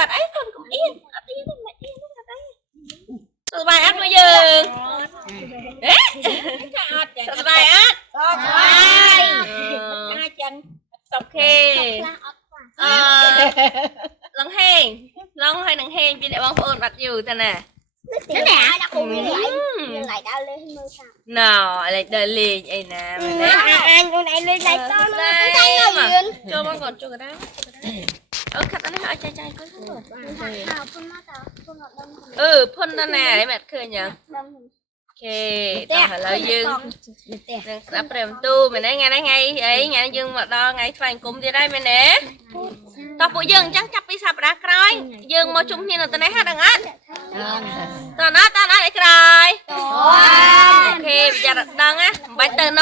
อดไอ้คนcũng yên ở yên mẹ yên ở đây sờ bài ắt bây giờ đấy sờ bài ắt hai chân sọc khe lăng hèn lăng hay nằng hèn trên đại băng phôn bắt dù ta nè thế nè đã cùng lại đau lên mưa sao nào lại đợi liền vậy nè anh con này lên lại con mà cho con còn cho cái đó ở khách anh hỏi trai trai có rồi phun nó nè để mẹ khơi nhở ok tao hỏi lời dương sắp rèm tu mình nói ngay ấy ngay dương mà đo ngay phanh cùng gì đây mày nè tao phụ dương chắc chắp đi sập ra coi dương mà chung như là tao nói hát đằng á tao nói để coi ok bây giờ đặt đằng á bài tên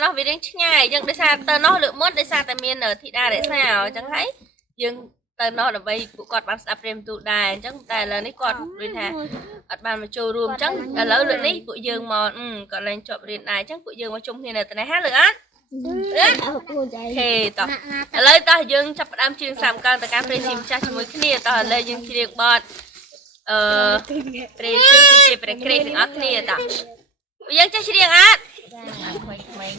nó vì đến ngày dương để xa tên nó lượng mốt để xa tại miền ở thị đa để sao chẳng thấy dương tên nó là bây của con bạn sắp rèm tu đài chắc tài là ní con bên hà ở bàn mà trâu rùm chắc là lỡ lượng ní của dương mà còn lên chọn điện đài chắc của dương mà chung như là tao nói hát được á thì tao lấy tao dương chấp đam chuyên sắm con tao cam phê chìm cha cho mỗi kia tao lấy dương chỉ được bọt phê siêu thì phê kê được ác kia tao dương cha chỉ được ác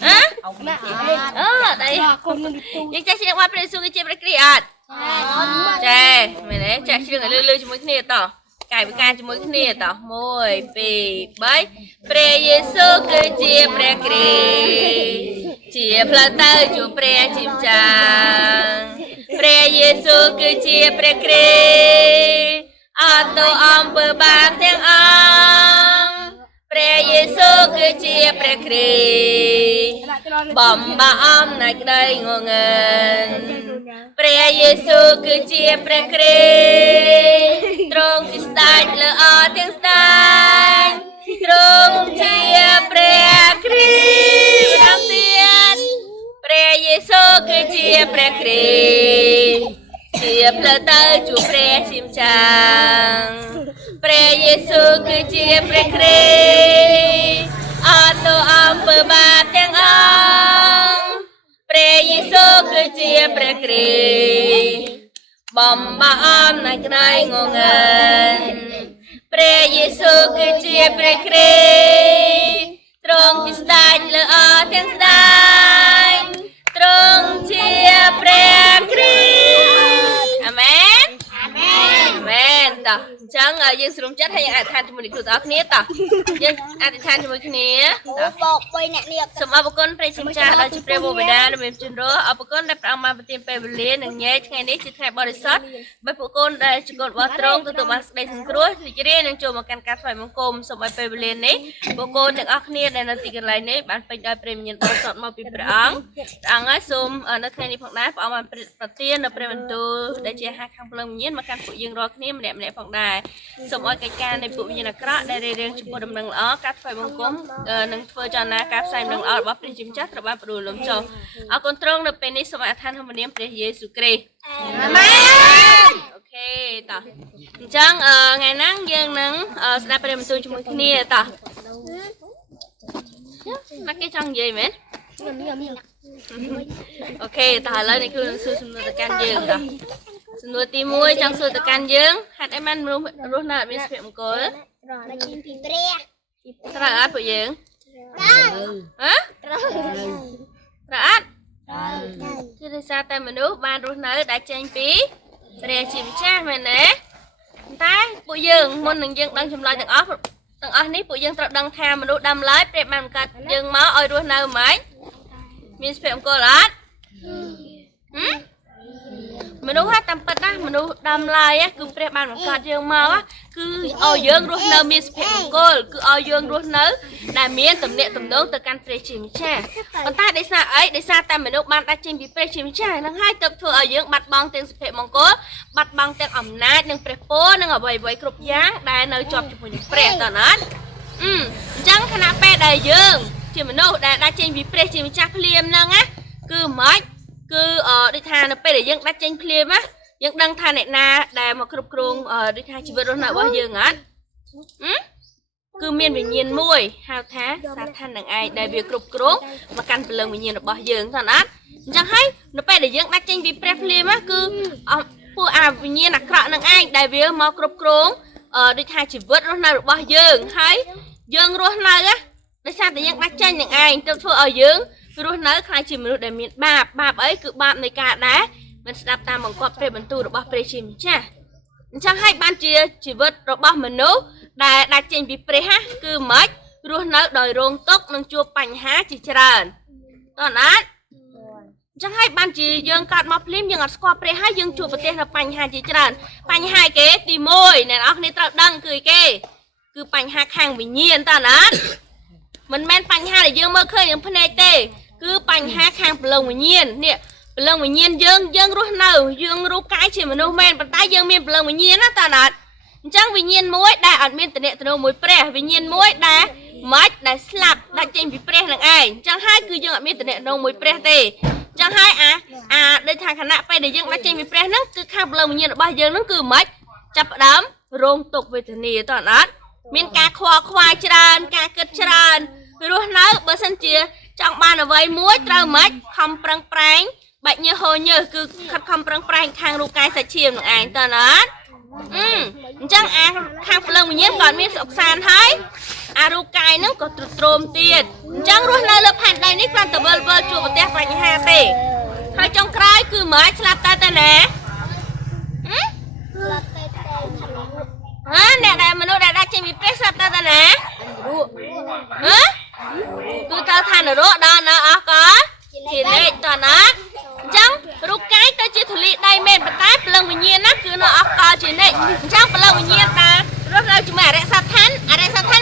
hả đây dương cha chỉ được bọt phê siêu thì phê kê ác chè mày đấy cha chỉ được lư cho mỗi kia tao cài với ca cho mỗi kia tao môi bì bấy phê Giêsu cứ chia phê kê chia phật tử chú pre chim chang pre Giêsu cứ chia pre kri ato am bơ ban tiếng ang pre Giêsu cứ chia pre kri bom ba am nai đây ngô ngân pre Giêsu cứ chia pre kri trong chỉ stai lỡ ở tiếng stai trong chia pre kri Pre Giêsu cứ chia pre kri chia phật tử chú pre chim chang pre Giêsu cứ chia pre kri ato am bơ ba tiếng ang pre Giêsu cứ chia pre kri bom ba am nai đây ngô ngân pre Giêsu cứ chia pre kri trong chỉ stai lỡ ở tiếng stai trong chia pre kri amen amen tao chẳng ở dương sử dụng chất hay những than cho mình được ác nít tao dương than cho mình nít sum apa kon pre cinta dan pre bobeda dan mem cendro apa kon dapat amal betin pe beli nang nyaiថ្ងៃនេះជាថ្ងៃបរិសុទ្ធបើពួកកូនដែលជាកូនរបស់ត្រង់ទទួលបានសេចក្តីសង្គ្រោះរីករាយនឹងចូលមកកាន់ការថ្វាយបង្គំសូមឲ្យពេលវេលានេះពួកកូនទាំងអស់គ្នាដែលនៅទីកន្លែងនេះបានពេញដោយព្រះវិញ្ញាណបរិសុទ្ធមកពីព្រះអង្គហើយសូមនៅថ្ងៃនេះផងដែរព្រះអង្គបានប្រទាននៅព្រះបន្ទូលដែលជាហាខាងភ្លើងវិញ្ញាណមកកាន់ពួកយើងរាល់គ្នាម្នាក់ៗផងដែរសូមឲ្យកិច្ចការនៃពួកវិញ្ញាណអាក្រក់ដែលរៀងចំពោះដំណឹងល្អការថ្វាយបង្គំនឹងធ្វើចលនាការផ្សាយដំណឹងល្អរបស់ព្រះជាម្ចាស់ត្រូវបានព្រលំចុះអរគុណត្រង់នៅពេលនេះសូមអធិដ្ឋានក្នុងនាមព្រះយេស៊ូវគ្រីស្ទអាមែនអូខេតោះអញ្ចឹងថ្ងៃហ្នឹងយើងនឹងស្ដាប់ព្រះបន្ទូលជាមួយគ្នាតោះណាគេចង់និយាយមែនអូខេតោះឥឡូវនេះគឺនឹងសួរសំណួរទៅកាន់យើងតោះសំណួរទី1ចង់សួរទៅកាន់យើងហេតុអីបានមនុស្សរស់នៅអត់មានសុភមង្គលត្រូវអត់ពួកយើងហ៎ត្រូវអត់គឺដោយសារតែមនុស្សបានរស់នៅដែលចេញពីព្រះជាម្ចាស់មែនទេតែពួកយើងមុននឹងយើងដឹងចម្លើយទាំងអស់នេះពួកយើងត្រូវដឹងថាមនុស្សដើមឡើយព្រះបានបង្កើតយើងមកឲ្យរស់នៅម៉េចមានសុភមង្គលអត់មនុស្សតាមពិតណាមនុស្សដើមឡើយគឺព្រះបានបង្កើតយើងមកគឺឲ្យយើងរស់នៅមានសុភមង្គលគឺឲ្យយើងរស់នៅដែលមានទំនាក់ទំនងទៅកាន់ព្រះជាម្ចាស់ប៉ុន្តែដោយសារអីដោយសារតែមនុស្សបានដាច់ចេញពីព្រះជាម្ចាស់ហ្នឹងហើយទើបធ្វើឲ្យយើងបាត់បង់ទាំងសុភមង្គលបាត់បង់ទាំងអំណាចនិងព្រះពរនិងអ្វីៗគ្រប់យ៉ាងដែលនៅជាប់ជាមួយនឹងព្រះតើណាអញ្ចឹងខណៈពេលដែលយើងជាមនុស្សដែលដាច់ចេញពីព្រះជាម្ចាស់ភ្លាមហ្នឹងណាគឺម៉េចគឺដូចថានៅពេលដែលយើងដាច់ចេញភ្លាមណាយើងដឹងថាអ្នកណាដែលមកគ្រប់គ្រងដូចថាជីវិតរស់នៅរបស់យើងអត់គឺមានវិញ្ញាណមួយហៅថាសាធារនឹងឯងដែលវាគ្រប់គ្រងមកកាន់ព្រលឹងវិញ្ញាណរបស់យើងថាអត់អញ្ចឹងហើយនៅពេលដែលយើងដាច់ចេញពីព្រះភ្លាមណាគឺ ពួកអាវិញ្ញាណអាក្រក់នឹងឯងដែលវាមកគ្រប់គ្រងដូចថាជីវិតរស់នៅរបស់យើងហើយយើងរស់នៅដោយសារតែយើងដាច់ចេញនឹងឯងទៅធ្វើឲ្យយើងរស់នៅខ្លាចជាមនុស្សដែលមានបាបអីគឺបាបនៃការដែរមិនស្ដាប់តាមបង្គាប់ព្រះបន្ទូលរបស់ព្រះជាម្ចាស់អញ្ចឹងហើយបានជាជីវិតរបស់មនុស្សដែលដាច់ចេញពីព្រះគឺមិនរស់នៅដោយរងទុក្ខនិងជួបបញ្ហាជាច្រើនតើណាត់ចឹងហើយបានជាយើងកើតមកភ្លាមយើងអត់ស្គាល់ព្រះហើយយើងជួបប្រទះនៅបញ្ហាជាច្រើនបញ្ហាគេទី1អ្នកនរគ្នាត្រូវដឹងគឺគេគឺបញ្ហាខាងវិញ្ញាណតើណាត់មិនមែនបញ្ហាដែលយើងមើលឃើញនឹងភ្នែកទេគឺបញ្ហាខាងព្រលឹងវិញ្ញាណនេះព្រលឹងវិញ្ញាណយើងរស់នៅយើងរូបកាយជាមនុស្សមែនប៉ុន្តែយើងមានព្រលឹងវិញ្ញាណណាតើណាត់អញ្ចឹងវិញ្ញាណមួយដែលអត់មានតំណែងមួយព្រះវិញ្ញាណមួយដែលមិនដែលស្លាប់ដាច់ចេញពីព្រះនឹងឯងអញ្ចឹងហើយគឺយើងអត់មានតំណែងមួយព្រះទេចឹងហើយដូចថាខណៈពេលដែលយើងដាច់ចេញពីព្រះហ្នឹងគឺខាងព្រលឹងវិញ្ញាណរបស់យើងហ្នឹងគឺមិនចាប់ផ្ដើមរងទុក្ខវេទនាតើអត់មានការខ្វល់ខ្វាយច្រើនការគិតច្រើនរស់នៅបើសិនជាចង់បានអ្វីមួយត្រូវមិនខំប្រឹងប្រែងបាច់ញើសហូរញើសគឺខិតខំប្រឹងប្រែងខាងរូបកាយសាច់ឈាមនឹងឯងតើអត់អញ្ចឹងខាងព្រលឹងវិញ្ញាណក៏មានសុខសាន្តហើយរូបកាយហ្នឹងក៏ទ្រុឌទ្រោមទៀតអញ្ចឹងរស់នៅលើផែនដីនេះគ្រាន់តែវិលជួបប្រទះបញ្ហាទេហើយចុងក្រោយគឺមិនស្លាប់តែណាអ្នកដែលមនុស្សដែលដាច់ចេញពីព្រះស្លាប់តែណាគឺទៅឋាននរកដល់នៅអស់ក៏ជាលេខតើណាអញ្ចឹងរូបកាយទៅជាធូលីដីមែនប៉ុន្តែព្រលឹងវិញ្ញាណណាគឺនៅអស់កលជានិច្ចអញ្ចឹងព្រលឹងវិញ្ញាណតារស់នៅជាមួយអរិយសត្វឋាន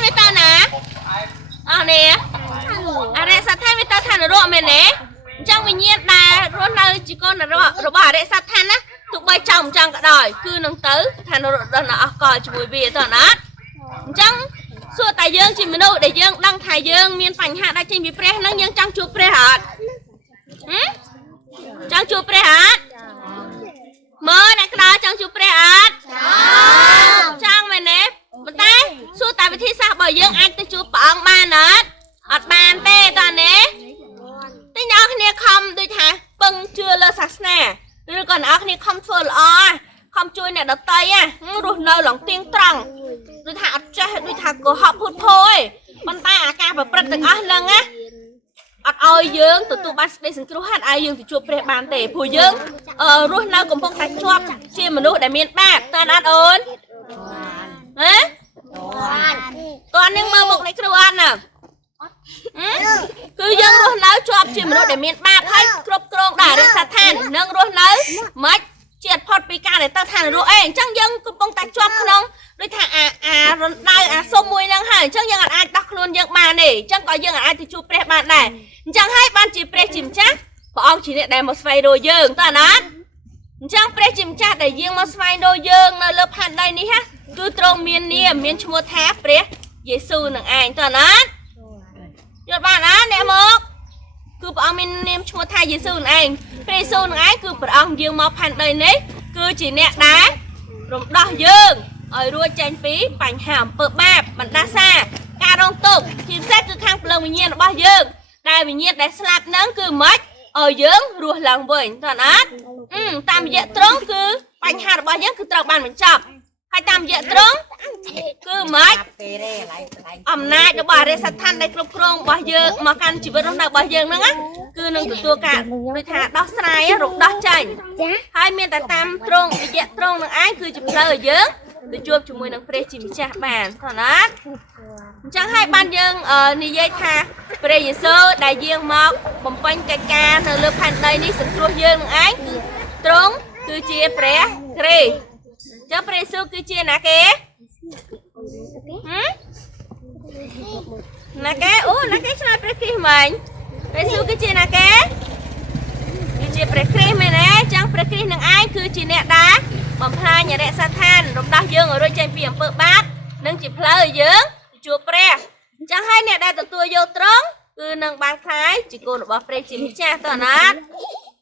វាទៅណាអស់នេះអរិយសត្វឋានវាទៅឋាននរកមែនទេអញ្ចឹងវិញ្ញាណដែលរស់នៅជាកូនរបស់អរិយសត្វឋានណាទោះបីចង់មិនចង់ក៏ដោយគឺនឹងទៅឋាននរកដល់នៅអស់កលជាមួយវាទៅណាអញ្ចឹងសួរតែយើងជាមនុស្សដែលយើងដឹងថាយើងមានបញ្ហាដាច់ចេញពីព្រះហ្នឹងយើងចង់ជួបព្រះអត់ចង់ជួបព្រះអត់មើលអ្នកក្តៅចង់ជួបព្រះអត់ចង់មែនទេប៉ុន្តែសួរតែវិធីសាស្ត្ររបស់យើងអាចទៅជួបព្រះអង្គបានអត់បានទេតើណាតែអ្នកគ្នាខំដូចថាពឹងជឿលើសាសនាឬក៏អ្នកគ្នាខំធ្វើល្អខំជួយអ្នកដតីរស់នៅឡងទៀងត្រង់ដូចថាអត់ចេះដូចថាកុហកភូតភរឯងប៉ុន្តែអាការប្រព្រឹត្តទាំងអស់ហ្នឹងអត់ឲ្យយើងទទួលបានសេចក្តីសង្គ្រោះហើយឲ្យយើងទៅជួបព្រះបានទេព្រោះយើងរស់នៅកំពុងតែជាប់ជាមនុស្សដែលមានបាបតើអត់អូនតើនឹងមើលមុខនៃគ្រូអត់ណាគឺយើងរស់នៅជាប់ជាមនុស្សដែលមានបាបហើយគ្រប់គ្រងដល់អរិយសត្វឋាននឹងរស់នៅមិនជាផុតពីការដែលទៅឋាននរកអញ្ចឹងយើងកំពុងតែជាប់ក្នុងដូចថារណ្ដៅសុំមួយហ្នឹងហើយអញ្ចឹងយើងអាចដោះខ្លួនយើងបានទេអញ្ចឹងក៏យើងអាចទៅជួបព្រះបានដែរអញ្ចឹងហើយបានជាព្រះជាម្ចាស់ព្រះអង្គជាអ្នកដែលមកស្វែងរកយើងតើណាអញ្ចឹងព្រះជាម្ចាស់ដែលយើងមកស្វែងរកយើងនៅលើផែនដីនេះគឺទ្រង់មាននាមមានឈ្មោះថាព្រះយេស៊ូវនឹងឯងតើណាយល់បានអ្នកមកគឺព្រះអង្គមាននាមឈ្មោះថាយេស៊ូវនឹងឯងព្រះយេស៊ូវនឹងឯងគឺព្រះអង្គយើងមកផែនដីនេះគឺជាអ្នកដែលរំដោះយើងឲ្យរួចចេញពីបញ្ហាអំពើបាបបណ្ដាសាការរងទុក្ខជាពិសេសគឺខាងព្រលឹងវិញ្ញាណរបស់យើងដែលវិញ្ញាណដែលស្លាប់ហ្នឹងគឺមិនឲ្យយើងរស់ឡើងវិញតើណាតាមរយៈទ្រង់គឺបញ្ហារបស់យើងគឺត្រូវបានបញ្ចប់ហើយតាមរយៈទ្រង់គឺមិនអំណាចរបស់អរិយសត្វឋានដែលគ្រប់គ្រងរបស់យើងមកកាន់ជីវិតរស់នៅរបស់យើងហ្នឹងគឺនឹងទទួលការដូចថាដោះស្រាយរំដោះចេញហើយមានតែតាមទ្រង់រយៈទ្រង់នឹងឯងគឺជាផ្លូវឲ្យយើងទៅជួបជាមួយនឹងព្រះជាម្ចាស់បានតើណាអញ្ចឹងហើយបានយើងនិយាយថាព្រះយេស៊ូវដែលយើងមកបំពេញកិច្ចការនៅលើផែនដីនេះសង្គ្រោះយើងនឹងឯងគឺទ្រង់គឺជាព្រះគ្រីស្ទចឹងព្រះយេស៊ូវគឺជាណាគេណាគេណាគេឆ្លើយព្រះគ្រីស្ទមិញព្រះយេស៊ូវគឺជាណាគេគឺជាព្រះគ្រីស្ទមែនទេចឹងព្រះគ្រីស្ទនឹងឯងគឺជាអ្នកដែលបំផ្លាញអរិយសត្វឋានរំដោះយើងឲ្យរួចចេញពីអំពើបាបនិងជាផ្លូវឲ្យយើងជួបព្រះអញ្ចឹងហើយអ្នកដែលទទួលយកទ្រង់គឺនឹងបានខ្លាយជាកូនរបស់ព្រះជាម្ចាស់តើណា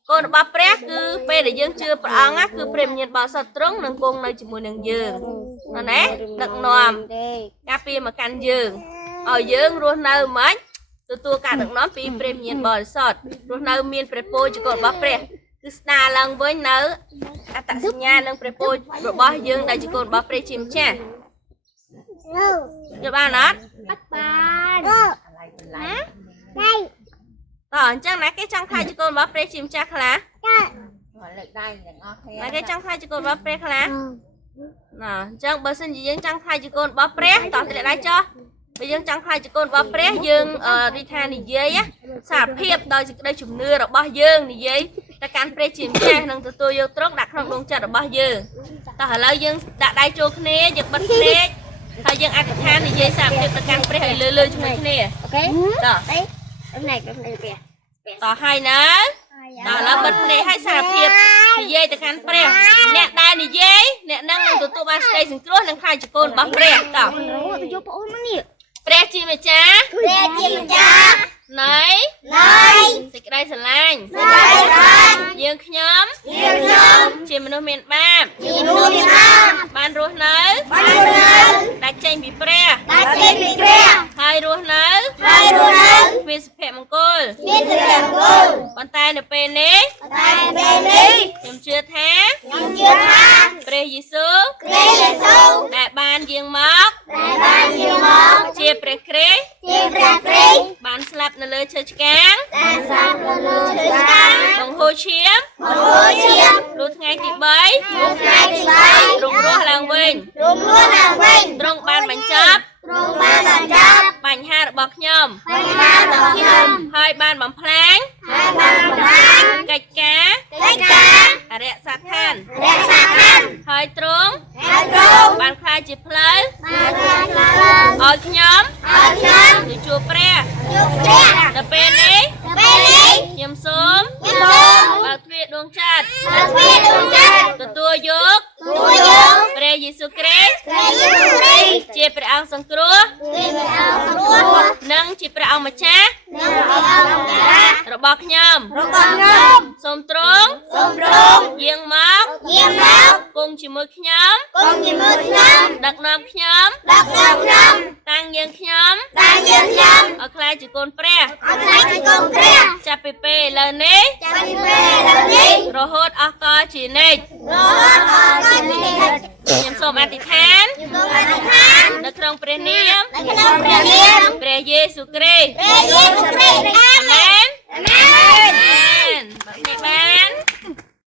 កូនរបស់ព្រះគឺពេលដែលយើងជឿព្រះអង្គគឺព្រះវិញ្ញាណបរិសុទ្ធទ្រង់នឹងគង់នៅជាមួយនឹងយើងណាដឹកនាំការពារមកកាន់យើងឲ្យយើងរស់នៅមិនទទួលការដឹកនាំពីព្រះវិញ្ញាណបរិសុទ្ធរស់នៅមានព្រះពរជាកូនរបស់ព្រះគឺ គឺស្ដារឡើងវិញនៅអត្តសញ្ញាណនិងព្រះពររបស់យើងដែលជាកូនរបស់ព្រះជាម្ចាស់យល់បានអត់ អត់បាន តោះអញ្ចឹងណាគេចង់ខ្លាចជាកូនរបស់ព្រះជាម្ចាស់ខ្លះ លើកដៃទាំងអស់គ្នា ណាគេចង់ខ្លាចជាកូនរបស់ព្រះខ្លះណាអញ្ចឹងបើសិនជាយើងចង់ខ្លាចជាកូនរបស់ព្រះតោះទម្លាក់ដៃចុះបើយើងចង់ខ្លាចជាកូនរបស់ព្រះយើងរីថានិយាយសារភាពដោយសេចក្តីជំនឿរបស់យើងនិយាយទៅកាន់ព្រះជាម្ចាស់និងទទួលយកទ្រង់ដាក់ក្នុងដួងចិត្តរបស់យើងតោះឥឡូវយើងដាក់ដៃចូលគ្នាយើងបិទភ្នែកហើយយើងអធិដ្ឋាននិយាយសារភាពទៅកាន់ព្រះឲ្យលើជាមួយគ្នា អូខេ តោះ អំណាចព្រះ តោះហើយណាដល់ឥឡូវបិទភ្នែកឲ្យសារភាពនិយាយទៅកាន់ព្រះអ្នកដែលនិយាយអ្នកនឹងទទួលបានសេចក្តីសង្គ្រោះនិងខ្លាចជាកូនរបស់ព្រះតោះ ទៅយកប្អូនមកនេះ ព្រះជាម្ចាស់ ព្រះជាម្ចាស់ នៃ នៃ សេចក្តីស្រឡាញ់ សេចក្តីស្រឡាញ់ យើងខ្ញុំ យើងខ្ញុំ ជាមនុស្សមានបាប ជាមនុស្សមានអាប បានរស់នៅ បានរស់នៅ ដាច់ចេញពីព្រះ ដាច់ចេញពីព្រះ ហើយរស់នៅ ហើយរស់នៅ មានសុភមង្គល មានសេចក្តីគោល ប៉ុន្តែនៅពេលនេះ តែពេលនេះ ខ្ញុំជឿថា ខ្ញុំជឿថា ព្រះយេស៊ូវ ព្រះយេស៊ូវ ដែលបានយាងមក ដែលបានយាងមក ជាព្រះគ្រីស្ទ ជាព្រះគ្រីស្ទ បានស្លាប់នៅលើឈើឆ្កាង ដែលសាប់នៅលើឈើឆ្កាង បង្ហូរឈាម បង្ហូរឈាម លុះថ្ងៃទី នៅថ្ងៃទី 3 ទ្រង់រស់ឡើងវិញ 3រួមរស់ឡើងវិញ ទ្រង់បានបញ្ចប់ ទ្រង់បានបញ្ចប់ បញ្ហារបស់ខ្ញុំ បញ្ហារបស់ខ្ញុំ ហើយបានបំផ្លាញ ហើយបានបំផ្លាញ កិច្ចការ កិច្ចការ អរិយសក្ខណ្ឌ រក្សាខណ្ឌ ហើយទ្រង់ ហើយទ្រង់ បានខ្លាចជាផ្លូវ បានបានឡើង ឲ្យខ្ញុំ ឲ្យខ្ញុំ ទៅជួបព្រះ ជួបព្រះ ដល់ពេលនេះ ពេលនេះ ខ្ញុំសូម ខ្ញុំសូម បើកទ្វារដួងចិត្ត ឲ្យព្រះទ្រង់ចាស់ ទទួលយក ទទួលយក ព្រះយេស៊ូវគ្រីស្ទ ព្រះយេស៊ូវគ្រីស្ទ ជាព្រះអង្គសង្គ្រោះ ជាព្រះអង្គសង្គ្រោះ និងជាព្រះអង្គម្ចាស់ និងព្រះអង្គម្ចាស់ របស់ខ្ញុំ របស់ខ្ញុំ សូមទ្រង់ សូមទ្រង់ យាងមក យាងមក គង់ជាមួយខ្ញុំ គង់ជាមួយខ្ញុំ ដឹកនាំខ្ញុំ ដឹកនាំខ្ញុំ តាំងយើងខ្ញុំ តាំងយើងខ្ញុំ ឲ្យខ្លាចជាកូនព្រះ ឲ្យខ្លាចជាកូនព្រះ ចាប់ពីពេលឥឡូវនេះ ចាប់ពីពេលឥឡូវនេះ រហូតអស់កលជានិច្ច រហូតដល់ជានិច្ច ខ្ញុំសូមអធិដ្ឋាន សូមអធិដ្ឋាន នៅក្នុងព្រះនាម នៅក្នុងព្រះនាម ព្រះយេស៊ូវគ្រីស្ទ ព្រះយេស៊ូវគ្រីស្ទអា អា មែ មែ